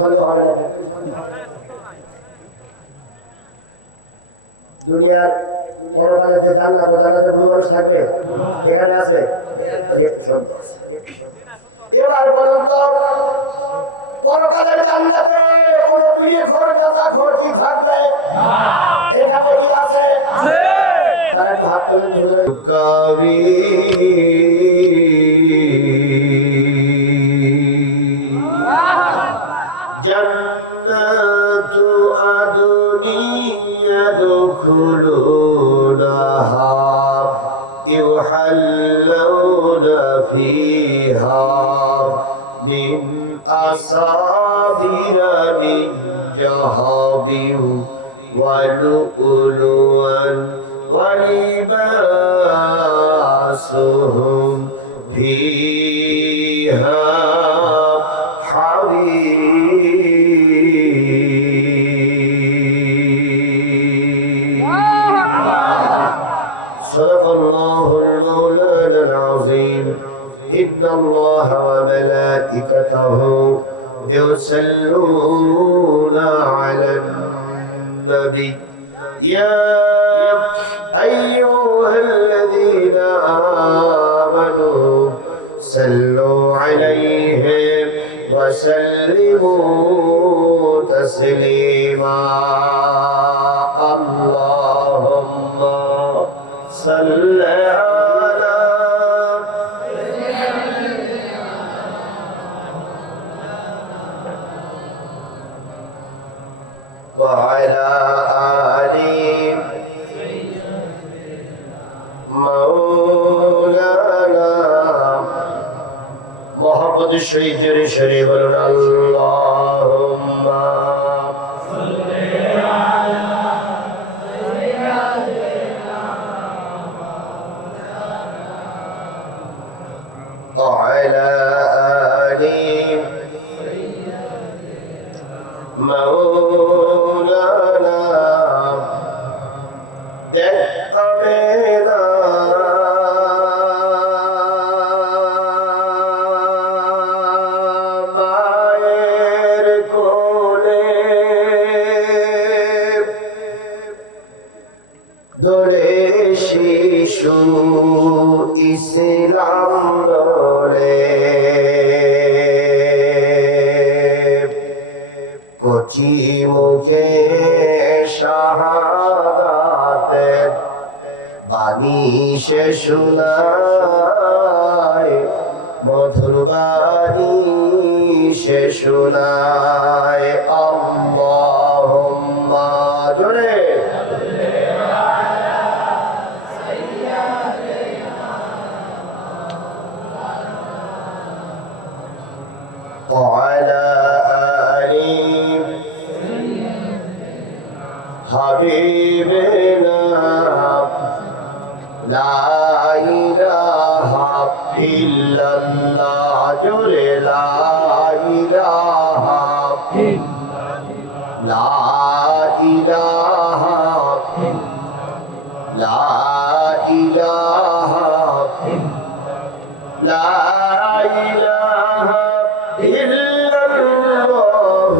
সন্দেহ হবে না। দুনিয়ার পরকালে যে জান্নাত, জান্নাতে কোনো মানুষ থাকবে? এখানে আছে। এবার বলুন তো, পরকালের জান্নাতে কোনো বিয়ে ঘর গাঁজা ঘর কি থাকবে? এখানে কি আছে? তারা একটু হাত তুলে কবি জান্নাতু আদনি ইয়াদখুলুনাহা ইউহাল্লাউনা ফিহা মিন আসাবিরা মিন জাহাবিন ওয়া লু'লুআন ওয়া লিবাসুহুম ফিহা صدق الله المولى العظيم. إن الله وملائكته يصلون على النبي يا أيها الذين آمنوا صلوا عليه وسلموا تسليما. اللهم صل على وعلى آل مولانا محمد الشهيد الشريف اللهم وعلى آل مولانا دقمنا মায়ের কোলে দোলে শিশু ইসলাম দোলে কচি মুখে শাহাদাতের বাণী সে শোনায়, মধুর বাণী সে শোনায়। আল্লাহুম্মা জোরে وعلى آل حبيبنا لا إله إلا الله جل لا إله لا إله لا إله لا إله إلا الله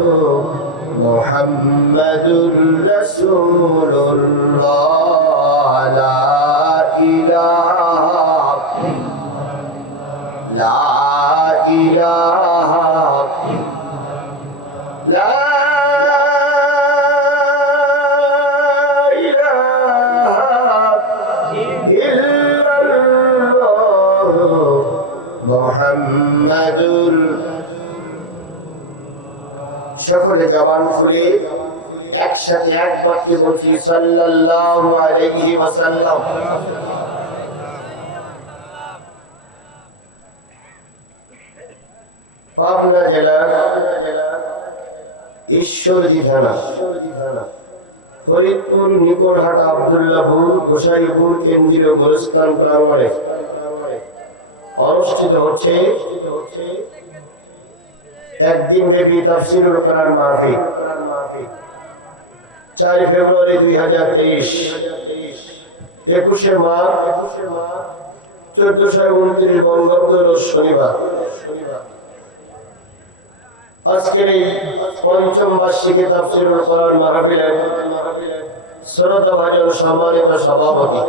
محمد رسول الله. لا إله لا إله لا إله إلا الله محمد. সকলে জবান খুলে একসাথে এক বাক্যে বলছি সাল্লাল্লাহু আলাইহি ওয়াসাল্লাম। পাবনা জেলার ঈশ্বরদী থানা ফরিদপুর নিকটহাটা আব্দুল্লাহপুর গোসাইপুর কেন্দ্রীয় গোরস্থান প্রাঙ্গণে অনুষ্ঠিত হচ্ছে একদিন ব্যাপী তাফসীরুল কোরআন মাহফিল। 4 ফেব্রুয়ারি 2023 21 মার্চ 1429 বঙ্গাব্দ রোজ শনিবার। আজকের এই পঞ্চম বার্ষিকী তাফসীরুল কোরআন মাহফিলের শ্রদ্ধাভাজন সম্মানিত সভাপতি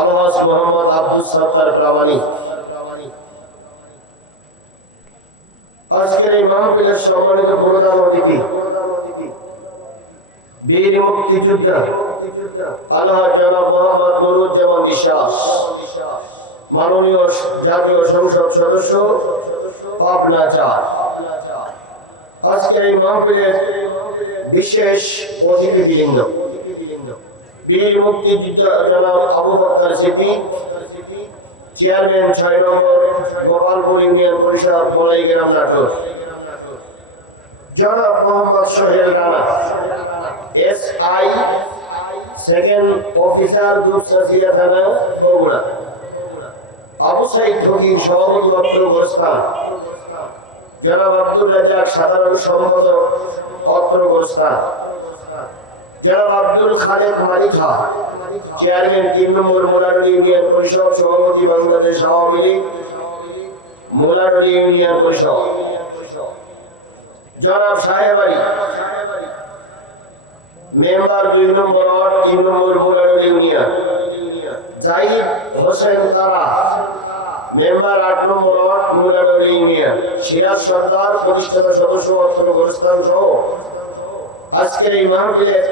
আলহাজ মোহাম্মদ আব্দুল সত্তার প্রামাণিক, আজকের এই মাহফিলের সম্মানিত প্রধান অতিথি বীর মুক্তিযোদ্ধা আলহাজ জনাব মোহাম্মদ নুরুজ্জামান বিশ্বাস, মাননীয় জাতীয় সংসদ সদস্য পাবনা 4, আজকের এই মাহফিলের বিশেষ অতিথিবৃন্দ বীর মুক্তিযোদ্ধা জনাব আবু বকর সিদ্দিক, চেয়ারম্যান 6 নম্বর গোপালপুর ইউনিয়ন পরিষদ বলাইগ্রাম নাটোর, জনাব Mohammad Sohel Rana SI second officer Dupchanchia থানা বগুড়া, আবু সাইদ ফকির সভাপতি অত্র গোরস্থান, জনাব আব্দুল রাজ্জাক সাধারণ সম্পাদক অত্র গোরস্থান, জনাব আব্দুল খালেক মালিকা চেয়ারম্যান 3 নম্বর মোলাডলি ইউনিয়ন পরিষদ সভাপতি বাংলাদেশ আওয়ামী লীগ মোলাডলি ইউনিয়ন পরিষদ, জনাব সাহেব আলী মেম্বার 2 নম্বর ওয়ার্ড 3 নম্বর মোলাডলি ইউনিয়ন, জাহিদ হোসেন তারা মেম্বার 8 নম্বর ওয়ার্ড মোলাডলি ইউনিয়ন, সিরাজ সর্দার প্রতিষ্ঠাতা সদস্য অত্র গোরস্থান সহ আজকের এই মাহফিলের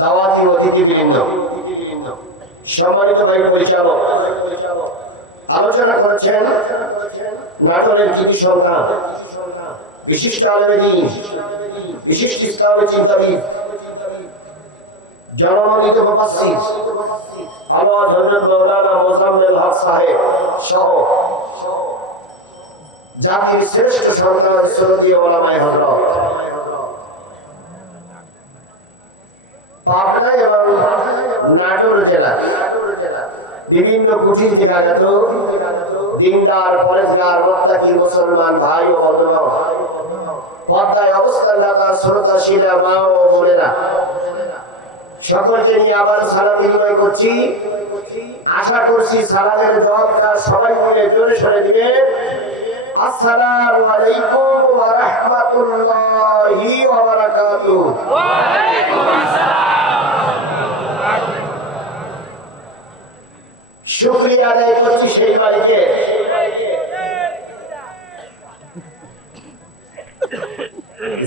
দাওয়াতি অতিথিবৃন্দ, সম্মানিত ভাই পরিচালক, আলোচনা করেছেন নাটোরের কৃতি সন্তান, বিশিষ্ট আলেমে দ্বীন, বিশিষ্ট ইসলামী চিন্তাবিদ, জনমনোনীত মুফাসসির আলহাজ হযরত মাওলানা মোজাম্মেল হক সাহেব সহ জাতির শ্রেষ্ঠ সন্তান শ্রদ্ধেয় ওলামায়ে হযরত, পাবনা এবং নাটোর জেলা বিভিন্ন কুঠির থেকে আগত দিনদার পরেজগার মুত্তাকি মুসলমান ভাই ও বন্ধুগণ, পর্দায় অবস্থানরত শ্রোতাশীলা মা ও বোনেরা, সকলকে নিয়ে আবার সালাম বিনিময় করছি। আশা করছি সালামের জবাবটা সবাই মিলে জোরে সরে দিবে। আসসালামু আলাইকুম ওয়া রাহমাতুল্লাহি ওয়া বারাকাতুহু। ওয়া আলাইকুম আসসালাম। শুকরিয়া আদায় করছি সেই মালিকের,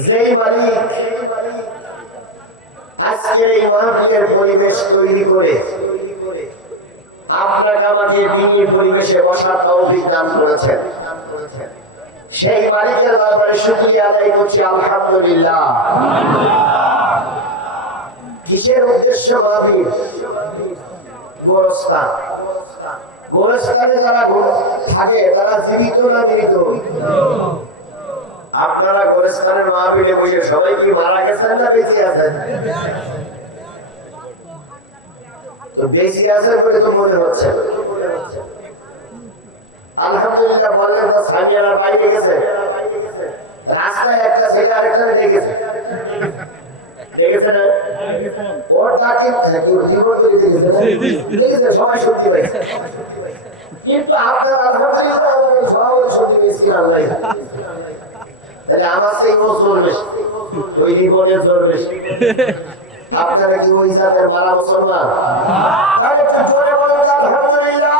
যেই মালিক আজকের এই মাহফিলের পরিবেশ তৈরি করে আপনাকে আমাকে তিনি পরিবেশে বসার তৌফিক দান করেছেন, সেই মালিকের দরবারে শুকরিয়া আদায় করছি আলহামদুলিল্লাহ। কিসের উদ্দেশ্য মাহফিল? গোরস্থান। গোরস্থানে যারা থাকে তারা জীবিত না মৃত? আপনারা গোরস্থানের মাহফিলে বসে সবাই কি মারা গেছেন না বেঁচে আছেন? তো বেঁচে আছেন বলে তো মনে হচ্ছে। আলহামদুলিল্লাহ বললেন তো সামিয়ানার বাইরে গেছে, রাস্তায় একটা ছেলে আরেকটা দেখেছে, দেখেছে না? ওর তাকে রিপোর্ট করে দেখেছে, সবাই শুনতে পাইছে। কিন্তু আপনার আলহামদুলিল্লাহ সবাই শুনতে পেয়েছি আল্লাহ। তাহলে আমার সেই ও জোর বেশি, ওই রিপোর্টের জোর বেশি। আপনারা কি ওই জাতের মারা মুসলমান? তাহলে একটু জোরে বলেন আলহামদুলিল্লাহ।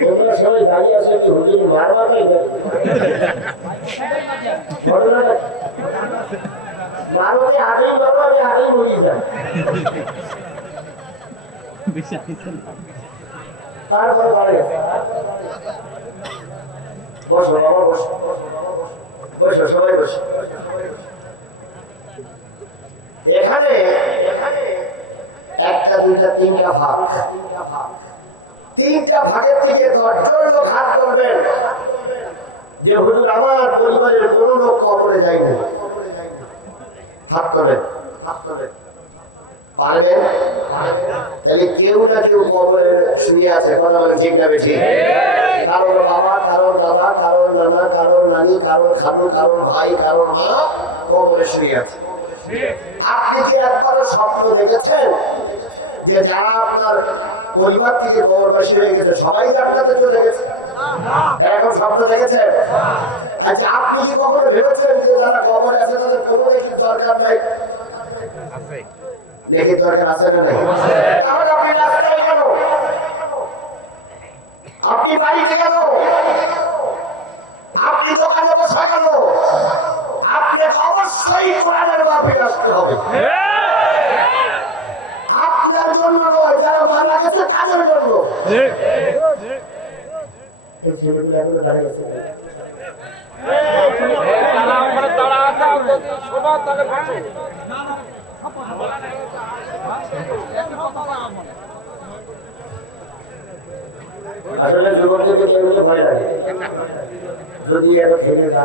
তোমরা সবাই দাঁড়িয়ে আছো কি হুজুর মারবা নাই? ঘটনাটা মারোকে আগেই বাবু, আমি আগেই মরি যাই। তারপরে বাড়ে গেছে। বসো বাবা, বসো বসো, সবাই বসো। এখানে একটা দুইটা তিনটা ভাগ, তিনটা ভাগের থেকে 10 জন লোক হাত করবেন যে হুজুর আমার পরিবারের কোন লোক কবরে যায়নি। হাত তোলেন, হাত তোলেন। পারবেন? তাহলে কেউ না কেউ কবরে শুয়ে আছে, কথা বলেন ঠিক না বেশি? কারোর বাবা, কারোর দাদা, কারোর নানা, কারোর নানি, কারোর খালু, কারোর ভাই, কারোর মা কবরে শুয়ে আছে। আপনি কি একবারও স্বপ্ন দেখেছেন যে যারা আপনার পরিবার থেকে কবরবাসী হয়ে গেছে সবাই জান্নাতে চলে স্বপ্ন দেখেছেন? আচ্ছা, আপনি কি কখনো ভেবেছেন যে যারা কবরে আছে তাদের কোনো দেখির দরকার নাই? দেখির দরকার আছে না নাই? তাহলে আপনি রাস্তায় কেন? আপনি বাড়িতে কেন? আপনি দোকানে বসা কেন? আপনাকে অবশ্যই কোরআনের মাহফিলে আসতে হবে। আপনার জন্য নয়, যারা মারা গেছে তাদের জন্য। ছেলেগুলো এখনো দাঁড়িয়ে গেছে। আসলে যুবকদেরকে কেউ ভয় লাগে, যদি এত খেলে না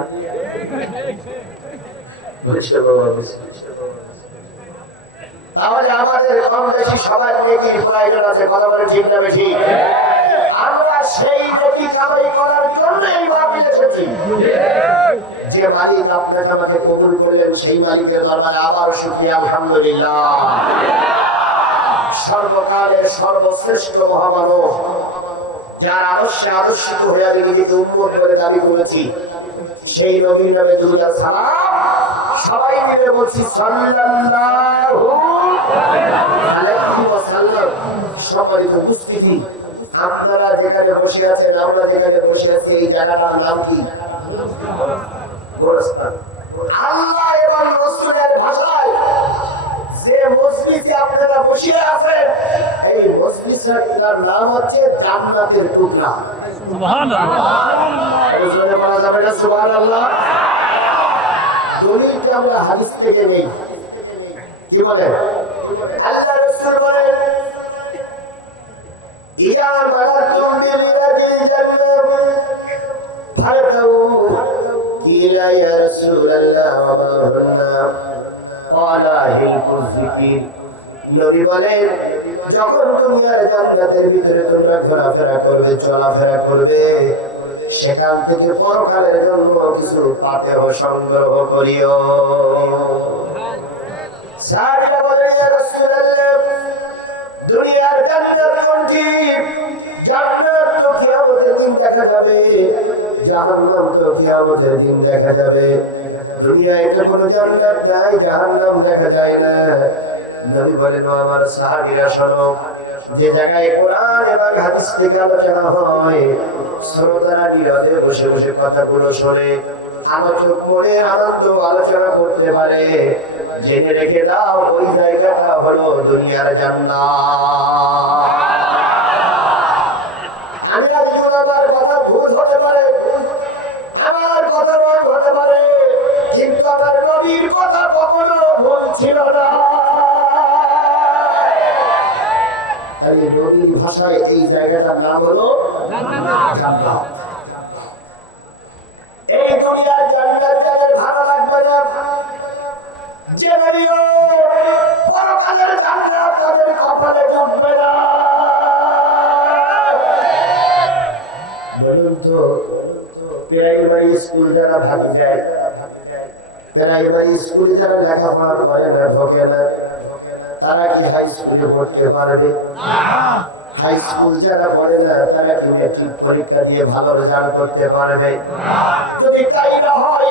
তাহলে আমাদের কম বেশি সবার নেকির প্রয়োজন আছে। কথা বলে ঠিক না বেশি? আমরা সেই নেকি কামাই করার জন্য এই মাহফিলে এসেছি। যে মালিক আপনাকে আমাকে কবুল করলেন সেই মালিকের দরবারে আবারও শুকরিয়া, আলহামদুলিল্লাহ। সর্বকালের সর্বশ্রেষ্ঠ মহামানব, যার আদর্শে আদর্শিত হয়ে আমি নিজেকে উন্মত করে দাবি করেছি, সেই নবীর নামে দুরূদ আর সালাম সবাই মিলে বলছি সাল্লাল্লাহু আলাইহি ওয়াসাল্লাম। সম্মানিত উপস্থিতি, আপনারা যেখানে বসে আছেন, আমরা যেখানে বসে আছি, এই জায়গাটার নাম কি? গোরস্থান। আল্লাহ এবং রাসূলের ভাষায় যে মজলিসে আপনারা বসে আছেন, এই মজলিসের নাম হচ্ছে জান্নাতের টুকরা। সুবহানাল্লাহ। বলা যাবে না সুবহানাল্লাহ? দলিলটা আমরা হাদিস থেকে নেই। কি বলে? আল্লাহ রাসূল বলেন, ইয়া মারাতুম বিল জান্নাত ফারতাউ কিলা ইয়া রাসূলুল্লাহ ওয়া বাহুন্না ক্বালা হিলকুয যিকির। নবী বলেন, যখন দুনিয়ার জান্নাতের ভিতরে তোমরা ঘোরাফেরা করবে, চলাফেরা করবে, সেখান থেকে পরকালের জন্য কিছু পাতেহ সংগ্রহ করিও। সাহাবীরা বলেন, ইয়া রাসূলুল্লাহ, দুনিয়ার জান্নাত কোনটি? জান্নাত তো কিয়ামতের দিন দেখা যাবে, জাহান্নাম তো কিয়ামতের দিন দেখা যাবে। দুনিয়ায় তো কোনো জান্নাত নাই, জাহান্নাম দেখা যায় না। নবী বলেন, ও আমার সাহাবীরা শোনো, যে জায়গায় কোরআন এবং হাদিস থেকে আলোচনা হয়, শ্রোতারা নীরবে বসে বসে কথাগুলো শোনে, আলোচক মনে আনন্দ আলোচনা করতে পারে, জেনে রেখে দাও ওই জায়গাটা হলো দুনিয়ার জান্নাত। আমি আজ আমার কথা ভুল হতে পারে, আমার কথা রং হতে পারে, কিন্তু আমার নবীর কথা কখনো ভুল ছিল না। নবীর ভাষায় এই জায়গাটার নাম হলো জান্নাত। এই দুনিয়ার জান্নাত যাদের ভালো লাগবে না, যে বেরিও পরকালের জান্নাত তাদের কপালে জুটবে না। বলুন তো, প্রাইমারি স্কুল যারা ভাগে যায়, প্রাইমারি স্কুলে যারা লেখাপড়া করে না, ঢোকে না, তারা কি হাই স্কুলে পড়তে পারবে? হাই স্কুল যারা পড়ে না, তারা কি মেট্রিক পরীক্ষা দিয়ে ভালো রেজাল্ট করতে পারবে? যদি তাই না হয়,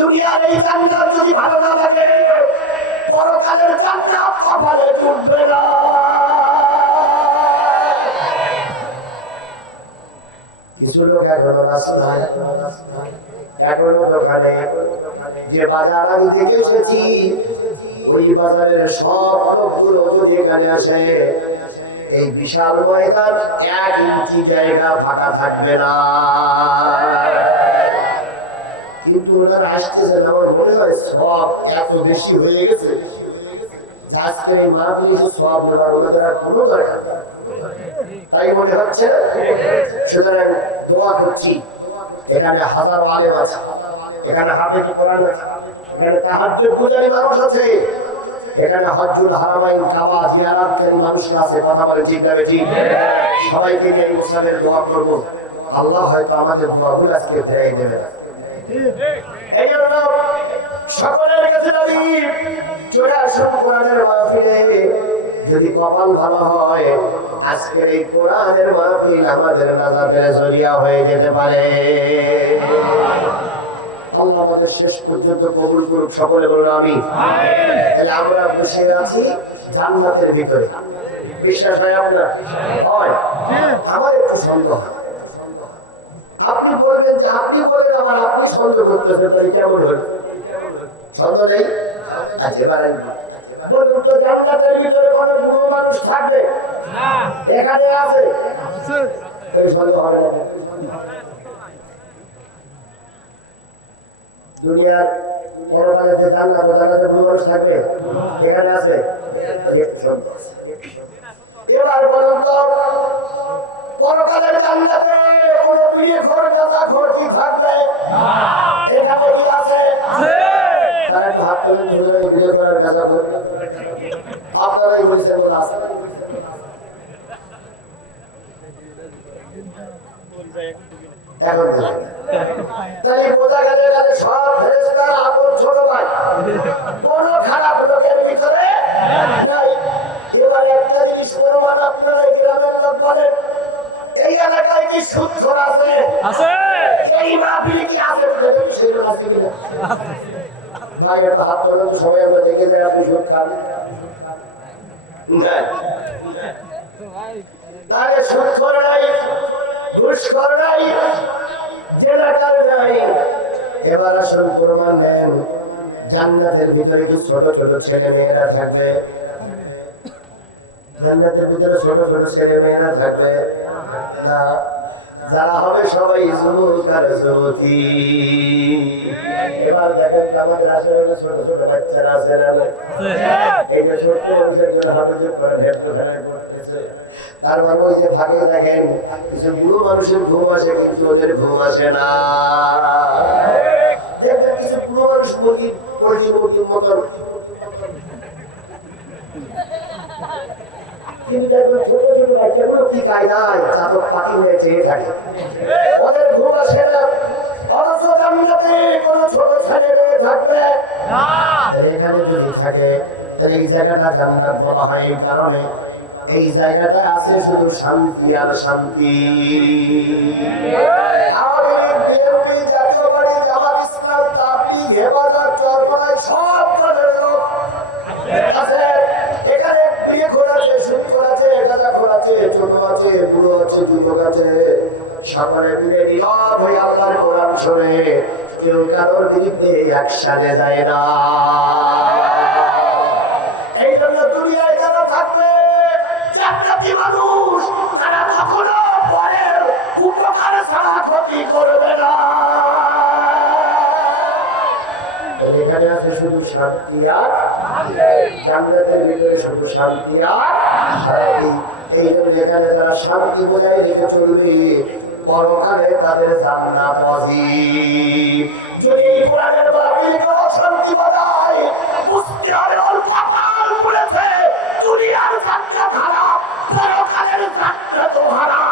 দুনিয়ার এই জান্নাত যদি ভালো না লাগে, পরকালের জান্নাত কপালে জুটবে না। কিছু লোক এখনো রাস্তায়, এখনো দোকানে, যে বাজার আমি দেখে এসেছি, ওই বাজারের সব লোকগুলো যদি এখানে আসে, এই বিশাল ময়দান 1 ইঞ্চি জায়গা ফাঁকা থাকবে না। কিন্তু ওনারা আসতেছেন, আমার মনে হয় সব এত বেশি হয়ে গেছে, আজকের এই মাহফিলে সব নেওয়ার ওনাদের আর কোনো দরকার নেই, তাই মনে হচ্ছে। সুতরাং দোয়া করছি, এখানে হাজারো আলেম আছে, এখানে হাফেজ কোরআন আছে, এখানে তাহাজ্জুদ গুজারি মানুষ আছে, এখানে হজ্জুল হারামাইন কাবা জিয়ারাতকারী মানুষ আছে। কথা বলেন ঠিক না বেঠিক? সবাইকে নিয়ে এই মুসাফের দোয়া করব, আল্লাহ হয়তো আমাদের দোয়াগুলো আজকে ফেরাই দেবে। এই জন্য সকলের কাছে দাবি, চলে আসুন কোরআনের মাহফিলে। যদি কপাল ভালো হয় আজকের এই কোরআনের মাহফিল আমাদের নাজাতের জরিয়া হয়ে যেতে পারে। আল্লাহ আমাদের শেষ পর্যন্ত কবুল করুক, সকলে বলুন আমিন। তাহলে আমরা বসে আছি জান্নাতের ভিতরে, বিশ্বাস হয় আপনার? হয়? আমার একটু সন্দেহ হয়। আপনি বলবেন যে আপনি বলেন আমার, আপনি সন্দেহ করতেছেন, তাহলে কেমন হল? সন্দেহ নেই? আচ্ছা এবার বলুন তো, জান্নাতের ভিতরে কোনো বুড়ো মানুষ থাকবে? এখানে আছে, তাহলে সন্দেহ হবে না। দুনিয়ার পরকালে যে জান্নাত, জান্নাতে বুড়ো মানুষ থাকবে? এখানে আছে? এবার বলুন তো, পরকালের জান্নাতে কোনো বিয়ে ঘর গাঁজা ঘর কি থাকবে? এখানে কি আছে? তারা একটু হাত তুলে ধরে বিয়ে করার গাঁজা ঘর আপনারাই বলছেন বলে আছে। এখন তাহলে বোঝা গেলে এখানে সব ফেরেশতার আপন ছোট ভাই, কোন খারাপ লোকের ভিতরে নাই। এবার একটা জিনিস প্রমাণ, আপনারা গ্রামের লোক বলেন এই এলাকায় কি সুদ খোর আছে? এই মাহফিলে কি আছে? সেই লোক আছে কিনা? ভাই একটা হাত তোলেন, সবাই আমরা দেখে যাই আপনি সুদ খান। তাহলে সুদ খোর নাই, ঘুষ খোর নাই, জেনাকার নাই। এবার আসুন প্রমাণ নেন, জান্নাতের ভিতরে কি ছোট ছোট ছেলে মেয়েরা থাকবে? জান্নাতের ভিতরে ছোট ছোট ছেলে মেয়েরা থাকবে না, যারা হবে সবাই যুবক আর যুবতী। এবার দেখেন আমাদের আশেপাশে ছোট ছোট বাচ্চারা আছে না? এই যে ছোট্ট মানুষের জন্য হাফেজে করে ভেটখানায় পড়তেছে, তার মানে ওই যে ভাগে দেখেন কিছু বুড়ো মানুষের ঘুম আসে, কিন্তু ওদের ঘুম আসে না। দেখবেন কিছু বুড়ো মানুষ মুরগির মতন, কিন্তু দেখবেন ছোট ছোট বাচ্চাগুলো কি কায়দায় চাতক পাখি হয়ে চেয়ে থাকে, ওদের ঘুম আসে না। অথচ জান্নাতে কোনো ছোট ছেলে মেয়ে থাকবে না। এখানে যদি থাকে তাহলে এই জায়গাটা জান্নাত বলা হয় এই কারণে, এই জায়গাটা আছে শুধু শান্তি আর শান্তি। আওয়ামী লীগ, বিএনপি, জাতীয় পার্টি, জামাত ইসলাম, তাবলীগ, হেফাজত, চরমনায় সব দলের লোক আছে এখানে। বিয়ে ঘোর আছে, সুদ ঘোর আছে, গাঁজা ঘোর আছে, ছোট আছে, বুড়ো আছে, যুবক আছে, সকলে মিলে নীরব হয়ে আল্লাহর কোরআন শোনে, কেউ কারোর বিরুদ্ধে একসাথে যায় না। এই জন্য দুনিয়ায় যারা থাকবে জান্নাতি মানুষ, তারা কখনো পরের উপকার ছাড়া ক্ষতি করবে না। এখানে আছে শুধু শান্তি আর জান্নাতের ভিতরে শুধু শান্তি আর শান্তি। এই জন্য এখানে তারা শান্তি বজায় রেখে চলবে, পরকালে তাদের জান্নাত ওয়াজিব। যদি কোরআনের মাহফিলকে অশান্তি বাজায়, বুঝতে হবে ওর কপাল পুড়েছে। দুনিয়ার জান্নাত হারাম, পরকালের জান্নাত হারাম।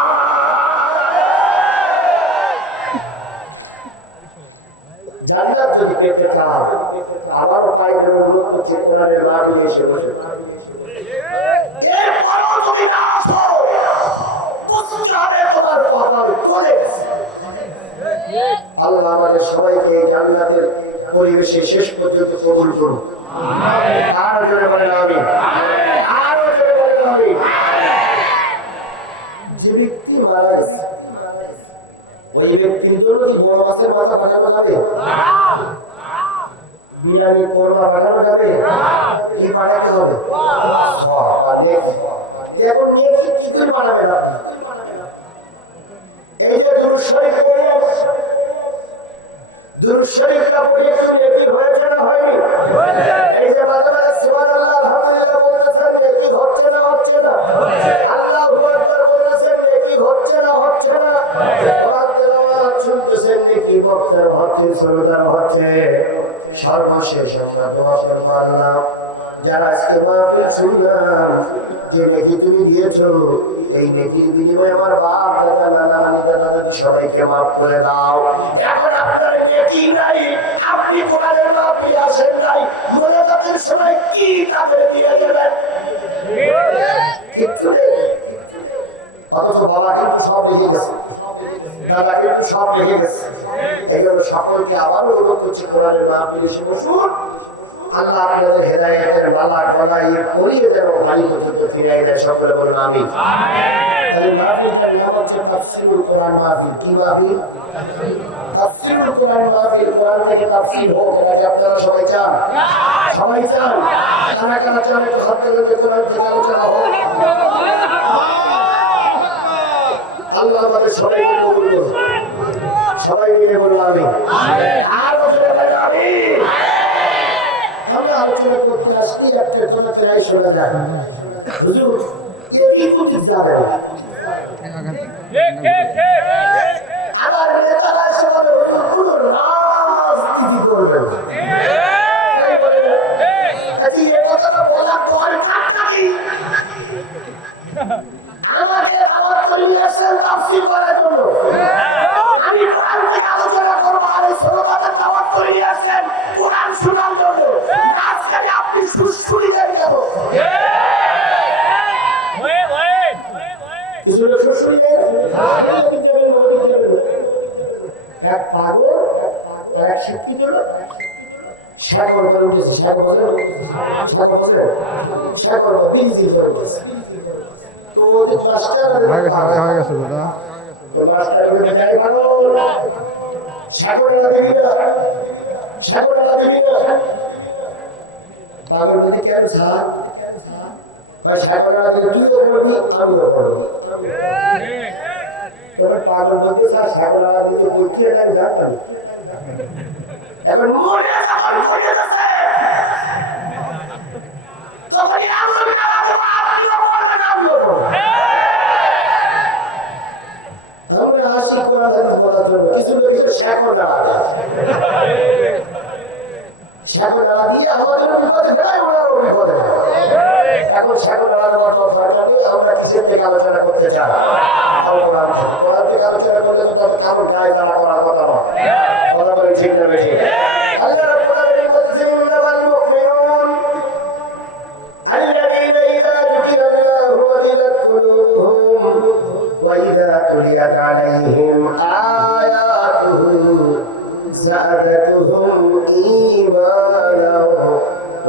জান্নাত যদি পেতে চাও, আবারও পাইদের অনুরোধ করছে কোরআনের মাহফিলে এসে বসে। এরপরও যদি না আসো, বুঝতে হবে তোমার কপাল পড়ে গেছে। আল্লাহ আমাদের সবাইকে এই জান্নাতের পরিবেশে শেষ পর্যন্ত কবুল করুন। আরো জোরে বলেন আমিন, আরো জোরে বলেন আমিন। যে ব্যক্তি মারা গেছে, ওই ব্যক্তির জন্য কি বড় মাছের মাথা পাঠানো যাবে? বিরিয়ানি কোরমা পাঠানো যাবে? কি পাঠাতে হবে? এখন নেকি কি করে বানাবেন আপনি? এই যে দুরূদ শরীফ পড়ে, দুরূদ শরীফটা পড়ে একটু নেকি হয়েছে না হয়নি? এই যে মাঝে মাঝে সুবহানাল্লাহ আলহামদুলিল্লাহ বলতেছেন, নেকি হচ্ছে না হচ্ছে না? আল্লাহু আকবার বলতেছেন, নেকি হচ্ছে না হচ্ছে না? কোরআন তেলাওয়াত শুনতেছেন, নেকি বক্তার হচ্ছে, শ্রোতার হচ্ছে। সর্বশেষ আমরা দোয়া করব, আল্লাহ যারা আজকে মাহফিল শুনলাম, যে নেকি তুমি দিয়েছো, এই নেকির বিনিময়ে আমার বাপ দাদা, নানা নানি, দাদা দাদি সবাইকে মাফ করে দাও। এখন আপনার নেকি নাই, আপনি কোরআনের মাহফিলে আসেন নাই, মোনাজাতের সময় কি তাদের দিয়ে দেবেন? কিচ্ছু নেই। অথচ বাবা কিন্তু সব রেখে গেছে, দাদা কিন্তু সব রেখে গেছে। এই জন্য সকলকে আবার অনুরোধ করছি, কোরআনের মাহফিলে এসে বসুন। আল্লাহ আপনাদের হেদায়েতের মালা গলায় পরিয়ে যেন বাড়ি পর্যন্ত ফিরিয়ে দেয়। সকলে বলুন আমিন। তাহলে মাহফিলটার নাম হচ্ছে তাফসীরুল কোরআন মাহফিল। কি মাহফিল? তাফসীরুল কোরআন মাহফিল। কোরআন থেকে তাফসীর হোক, এটা কি আপনারা সবাই চান? সবাই চান? কারা কারা চান একটু হাত তুলে যে কোরআন থেকে আলোচনা হোক? আল্লাহ আমাদের সবাইকে কবুল করুন। সবাই মিলে বলুন আমিন। আরো জোরে বলুন আমিন। আমরা আলোচনা করতে আসলে একটা জন্য প্রায় শোনা যায়, হুজুর এই কুতিব যাবে না। আমার নেতারা এসে বলে হুজুর কোন রাজনীতি করবেন না। এই কথাটা বলার পরে আমাকে দাওয়াত করে নিয়ে আসছেন তাফসীর করার জন্য। আমি কোরআন থেকে আলোচনা করব, আর এই শ্রোতাদের দাওয়াত করে নিয়ে আসছেন কোরআন শোনার জন্য। আজকাল আপনি শুনি দেন কেন? এক পাগল আর এক শক্তি ছিল, শেখর করে উঠেছে। শেখর বলে শেখর বিজি করে উঠেছে। তো ওদের মাস্টার পাগল যদি কেন স্যার তুইও করবি আমিও করবো। তবে পাগল বলতে স্যার সাগর আলা দিকে বলছি, এটা আমি জানতাম। এখন মনে আমরা আসি কোরআন হাদিস বলার জন্য, কিছু লোক শেখর ডালা দিয়ে আমাদের বিপদে ফেলায়, ওনারও বিপদে ফেলায়। এখন শেখর ডালা দেওয়ার দরকার নেই। আমরা কিসের থেকে আলোচনা করতে চাই? কোরআন থেকে আলোচনা করলে তো তাদের কারণ গায়ে তারা করার কথা নয়। কথা বলেন ঠিক না বেশি? আল্লাহ রাব্বুল আলামিন বলেছেন ইন্নামাল মুমিনুন আল্লাযীনা ইযা যুকিরাল্লাহু ওয়াজিলাত কুলুবুহুম ওয়া ইযা তুলিয়াত আলাইহিম আয়াতুহু زادتهم إيمانا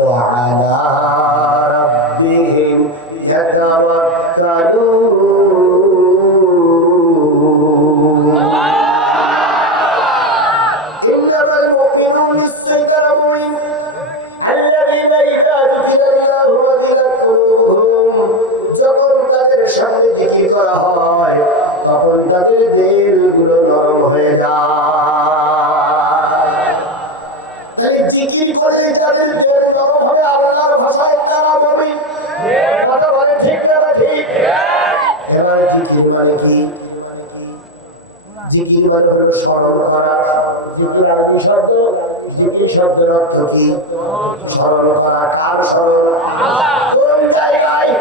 وعلى ربهم يتوكلون إنما المؤمنون الذين الذين إذا ذكر الله وجلت قلوبهم যখন তাদের সামনে জিকির করা হয় তখন তাদের দিলগুলো নরম হয়ে যায়। তাহলে জিকির করে যাদের দিল নরম হবে, আল্লাহর ভাষায় তারা মুমিন। কথা বলে ঠিক না ঠিক? এবারে জিকির মানে কি? জিকির মানে হলো স্মরণ করা। জিকির আরবি শব্দ। জিকির শব্দের অর্থ কি? স্মরণ করা। কার স্মরণ? কোন জায়গায়?